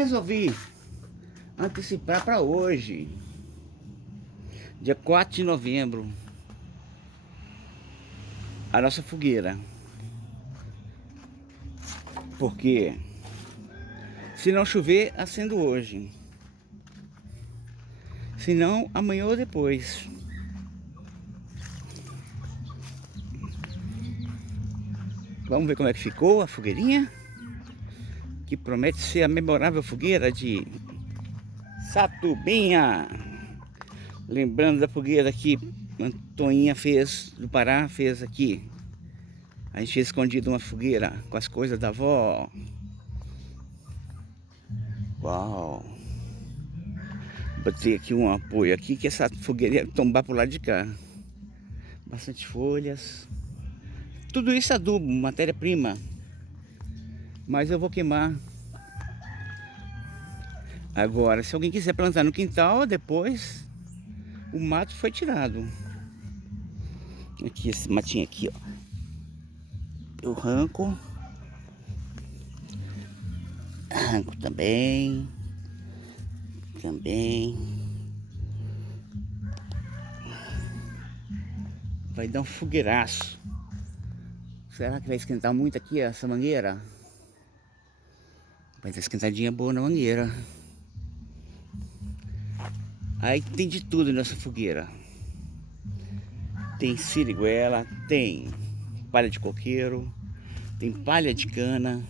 resolvi antecipar para hoje, dia 4 de novembro, a nossa fogueira. Porque se não chover, acendo hoje. Se não, amanhã ou depois. Vamos ver como é que ficou a fogueirinha, que promete ser a memorável fogueira de Satubinha. Lembrando da fogueira que Antoninha fez do Pará, fez aqui. A gente tinha escondido uma fogueira com as coisas da avó. Uau! Botei aqui um apoio aqui que essa fogueira ia tombar pro lado de cá. Bastante folhas. Tudo isso adubo, matéria-prima. Mas eu vou queimar. Agora, se alguém quiser plantar no quintal, depois o mato foi tirado. Aqui, esse matinho aqui, ó. Eu arranco. Arranco também. Vai dar um fogueiraço. Será que vai esquentar muito aqui essa mangueira? Vai dar esquentadinha boa na mangueira. Aí tem de tudo nessa fogueira. Tem siriguela, tem palha de coqueiro, tem palha de cana,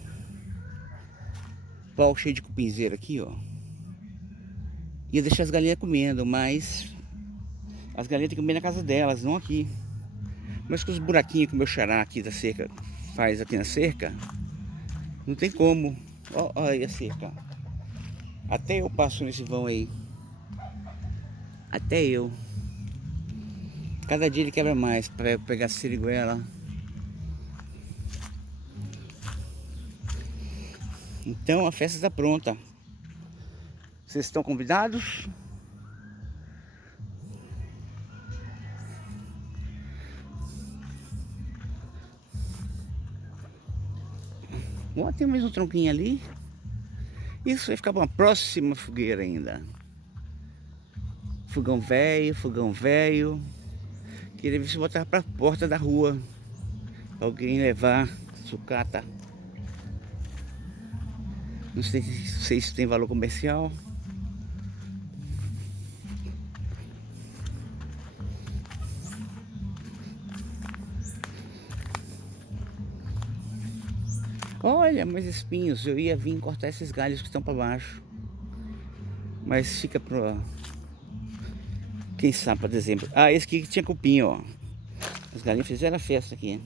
pau cheio de cupinzeiro aqui, ó. Ia deixar as galinhas comendo, mas as galinhas têm que comer na casa delas, não aqui. Mas com os buraquinhos que o meu xará aqui da cerca faz aqui na cerca, não tem como. Ó aí a cerca. Até eu passo nesse vão aí. Até eu. Cada dia ele quebra mais para pegar a siriguela. Então a festa está pronta. Vocês estão convidados? Ó, tem mais um tronquinho ali. Isso vai ficar para uma próxima fogueira ainda. Fogão velho, fogão velho. Queria ver se botar para a porta da rua. Alguém levar sucata. Não sei se isso tem valor comercial. Olha, mais espinhos. Eu ia vir cortar esses galhos que estão para baixo. Mas fica para... Quem sabe para dezembro. Ah, esse aqui que tinha cupim, ó. As galinhas fizeram a festa aqui.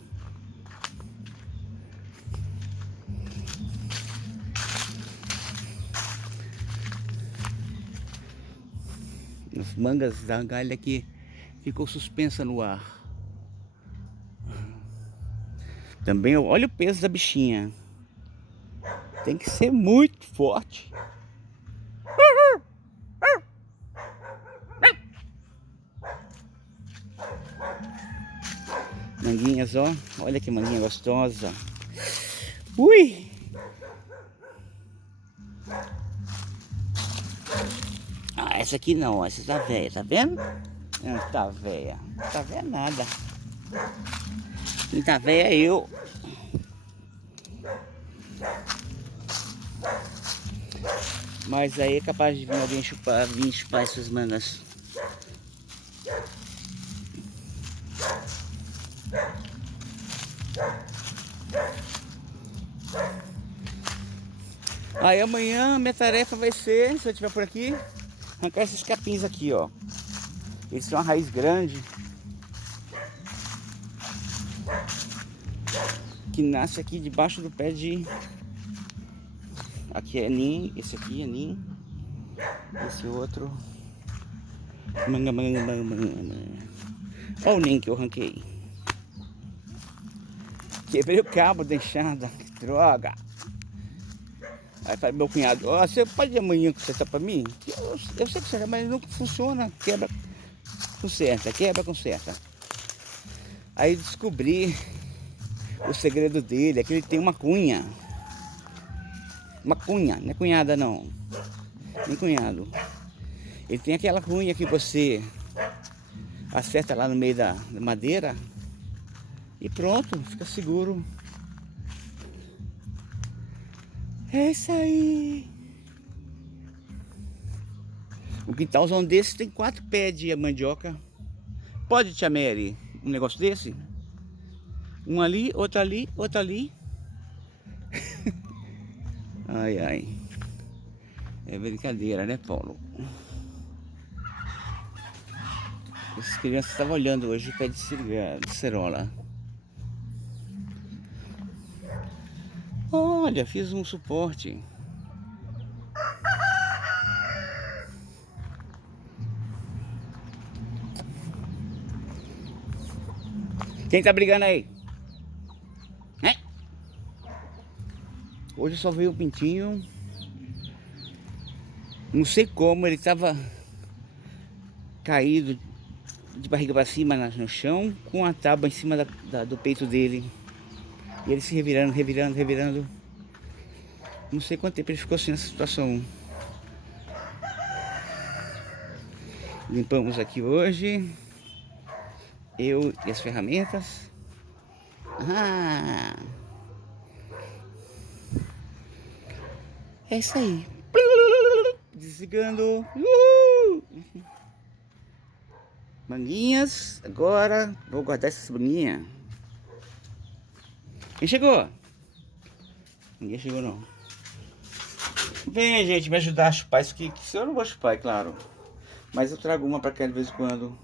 As mangas da galha aqui ficou suspensa no ar. Também, olha o peso da bichinha. Tem que ser muito forte. Manguinhas, ó. Olha que manguinha gostosa. Ui! Ah, essa aqui não. Essa tá velha, tá vendo? Não tá velha. Não tá velha nada. Quem tá velha é eu. Mas aí é capaz de vir alguém vir chupar essas mangas. Aí amanhã minha tarefa vai ser, se eu estiver por aqui, arrancar esses capins aqui, ó. Eles têm uma raiz grande que nasce aqui debaixo do pé de... Aqui é ninho, esse aqui é ninho. Esse outro... Manga. Olha o ninho que eu arranquei. Quebrei o cabo da enxada, que droga. Aí falei, meu cunhado, ó, você pode ir amanhã consertar pra mim? Eu sei que você mas não funciona, quebra, conserta. Aí descobri o segredo dele, é que ele tem uma cunha. Uma cunha, não é cunhada não. Nem cunhado. Ele tem aquela cunha que você acerta lá no meio da madeira e pronto, fica seguro. É isso aí. Um quintalzão desse tem 4 pés de mandioca. Pode, tia Mary, um negócio desse? Um ali, outro ali, outro ali. Ai, ai. É brincadeira, né, Paulo? Essas crianças estavam olhando hoje o pé de cerola. Olha, fiz um suporte. Quem tá brigando aí? É? Hoje só veio o pintinho. Não sei como, ele tava caído de barriga para cima no chão, com a tábua em cima do peito dele. E ele se revirando, revirando, revirando. Não sei quanto tempo ele ficou assim nessa situação. Limpamos aqui hoje. Eu e as ferramentas. Ah, é isso aí. Desligando. Manguinhas. Agora vou guardar essas manguinhas. Quem chegou? Ninguém chegou não. Vem, gente, me ajudar a chupar isso aqui. Que se eu não vou chupar, é claro. Mas eu trago uma pra cá de vez em quando.